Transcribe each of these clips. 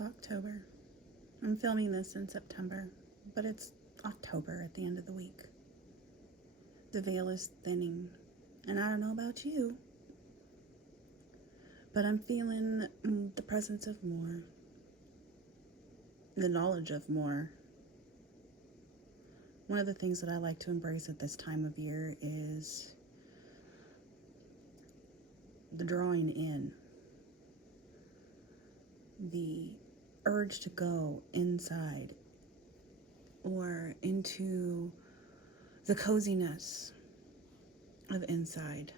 It's October. I'm filming this in September, but it's October at the end of the week. The veil is thinning, and I don't know about you, but I'm feeling the presence of more, the knowledge of more. One of the things that I like to embrace at this time of year is the drawing in, the urge to go inside or into the coziness of inside.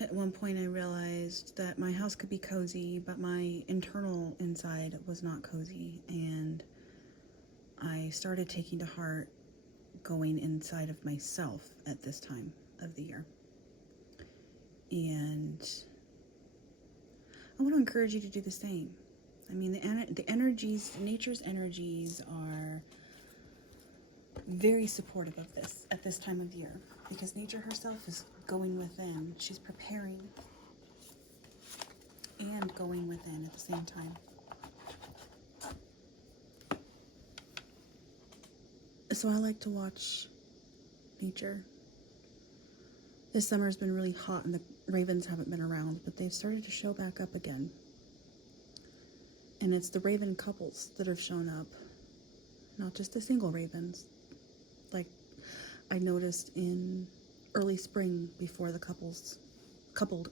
At one point I realized that my house could be cozy, but my internal inside was not cozy, and I started taking to heart going inside of myself at this time of the year. And I want to encourage you to do the same. I mean, the energies, nature's energies are very supportive of this at this time of year, because nature herself is going within. She's preparing and going within at the same time. So I like to watch nature. This summer has been really hot and the ravens haven't been around, but they've started to show back up again. And it's the raven couples that have shown up, not just the single ravens, like I noticed in early spring before the couples coupled.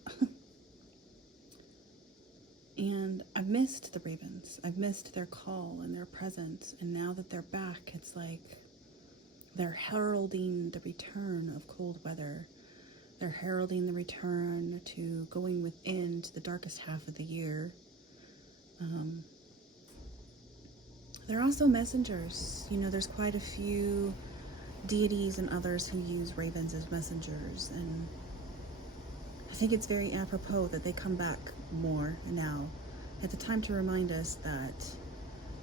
And I've missed the ravens. I've missed their call and their presence. And now that they're back, it's like they're heralding the return of cold weather. They're heralding the return to going within to the darkest half of the year. They're also messengers. You know, there's quite a few deities and others who use ravens as messengers, and I think it's very apropos that they come back more now at the time to remind us that,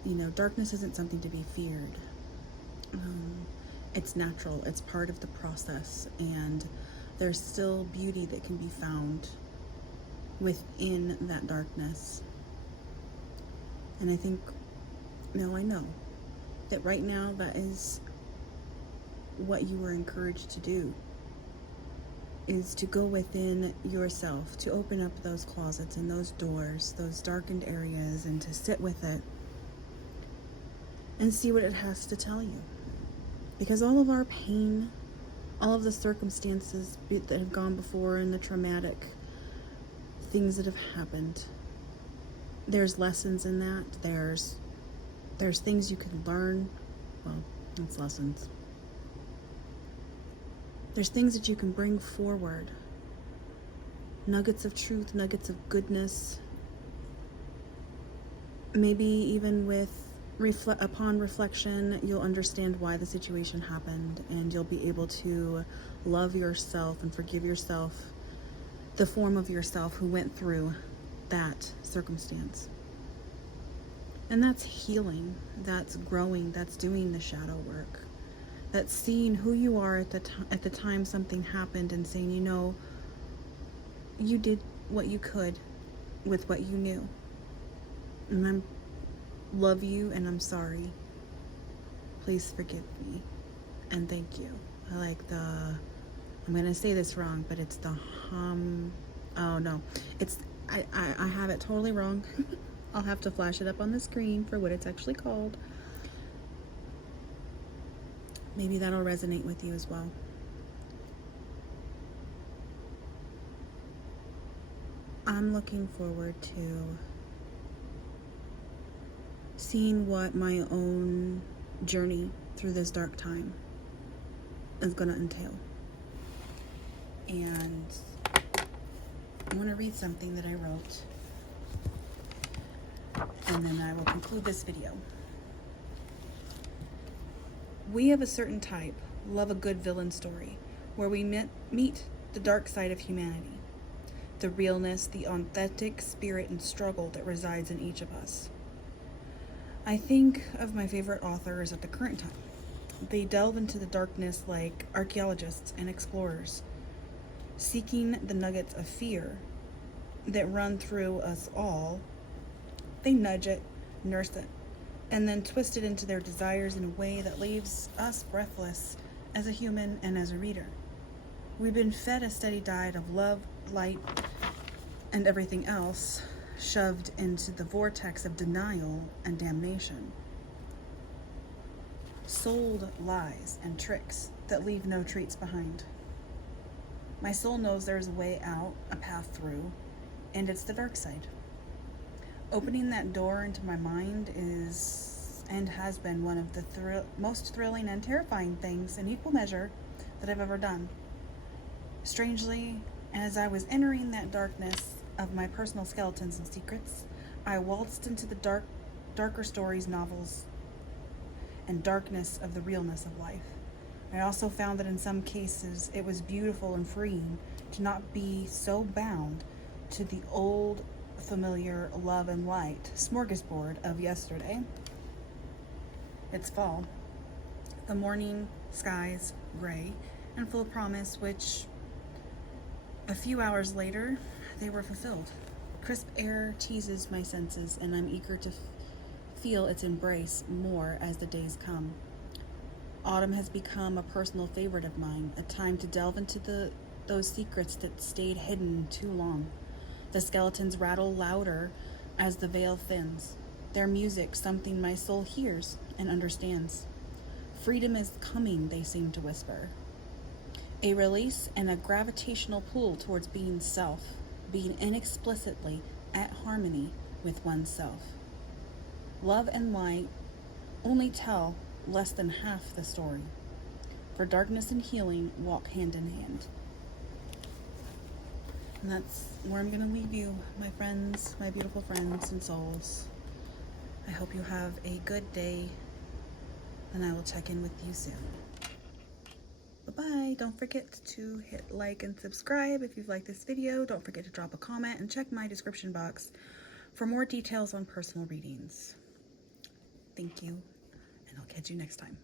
you know, darkness isn't something to be feared. It's natural, it's part of the process, and there's still beauty that can be found within that darkness. And I think, now I know that right now that is what you were encouraged to do, is to go within yourself, to open up those closets and those doors, those darkened areas, and to sit with it and see what it has to tell you. Because all of our pain, all of the circumstances that have gone before and the traumatic things that have happened, there's lessons in that. There's things you can learn. Well, it's lessons. There's things that you can bring forward. Nuggets of truth, nuggets of goodness. Maybe even upon reflection, you'll understand why the situation happened, and you'll be able to love yourself and forgive yourself, the form of yourself who went through that circumstance. And that's healing, that's growing, that's doing the shadow work. That's seeing who you are at the time something happened and saying, you know, you did what you could with what you knew. And I love you, and I'm sorry. Please forgive me and thank you. I like I'm going to say this wrong, but it's oh no. I have it totally wrong. I'll have to flash it up on the screen for what it's actually called. Maybe that'll resonate with you as well. I'm looking forward to seeing what my own journey through this dark time is going to entail. And I want to read something that I wrote, and then I will conclude this video. We of a certain type love a good villain story where we meet the dark side of humanity, the realness, the authentic spirit and struggle that resides in each of us. I think of my favorite authors at the current time. They delve into the darkness like archaeologists and explorers, seeking the nuggets of fear that run through us all They nudge it, nurse it, and then twist it into their desires in a way that leaves us breathless as a human and as a reader. We've been fed a steady diet of love, light, and everything else, shoved into the vortex of denial and damnation. Sold lies and tricks that leave no treats behind. My soul knows there's a way out, a path through, and it's the dark side. Opening that door into my mind is and has been one of the most thrilling and terrifying things in equal measure that I've ever done. Strangely, as I was entering that darkness of my personal skeletons and secrets, I waltzed into the darker stories, novels, and darkness of the realness of life. I also found that in some cases it was beautiful and freeing to not be so bound to the old, familiar love and light smorgasbord of yesterday. It's fall. The morning skies gray and full of promise, which a few hours later, they were fulfilled. Crisp air teases my senses, and I'm eager to feel its embrace more as the days come. Autumn has become a personal favorite of mine, a time to delve into those secrets that stayed hidden too long. The skeletons rattle louder as the veil thins, their music something my soul hears and understands. Freedom is coming, they seem to whisper. A release and a gravitational pull towards being self, being inexplicitly at harmony with oneself. Love and light only tell less than half the story, for darkness and healing walk hand in hand. And that's where I'm going to leave you, my friends, my beautiful friends and souls. I hope you have a good day, and I will check in with you soon. Bye-bye. Don't forget to hit like and subscribe if you've liked this video. Don't forget to drop a comment and check my description box for more details on personal readings. Thank you, and I'll catch you next time.